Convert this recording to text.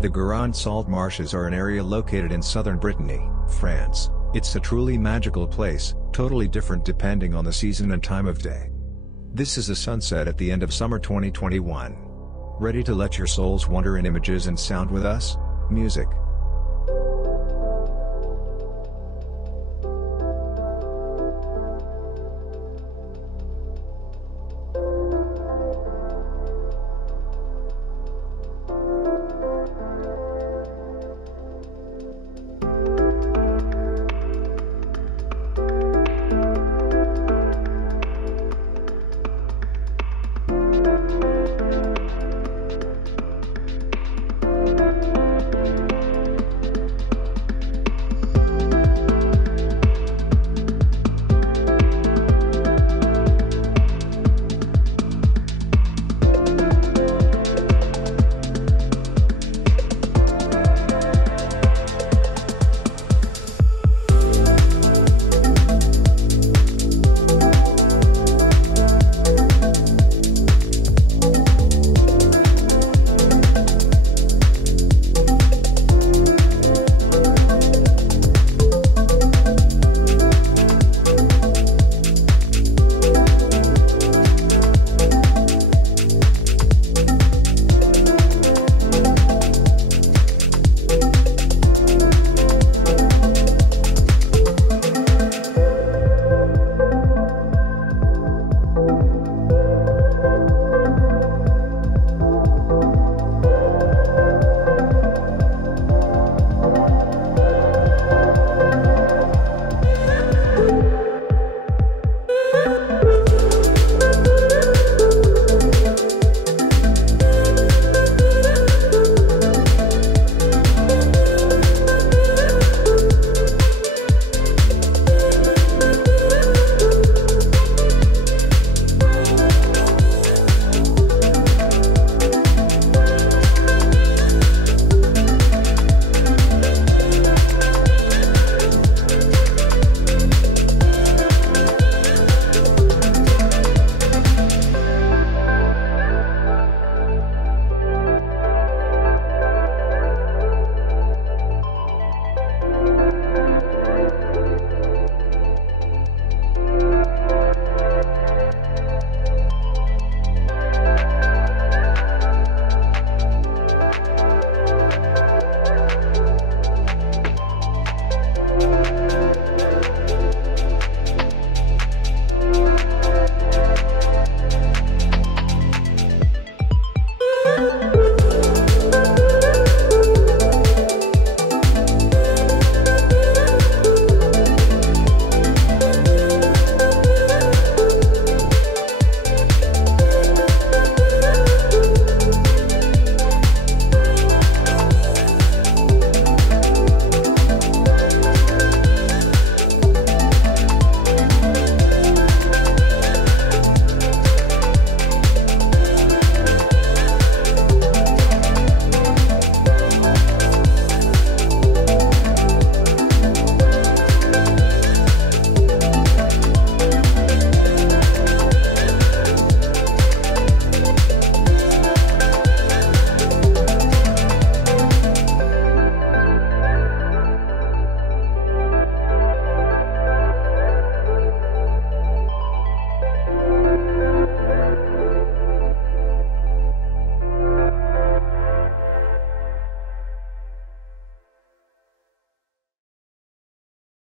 The Guérande salt marshes are an area located in southern Brittany, France. It's a truly magical place, totally different depending on the season and time of day. This is a sunset at the end of summer 2021. Ready to let your souls wander in images and sound with us? Music.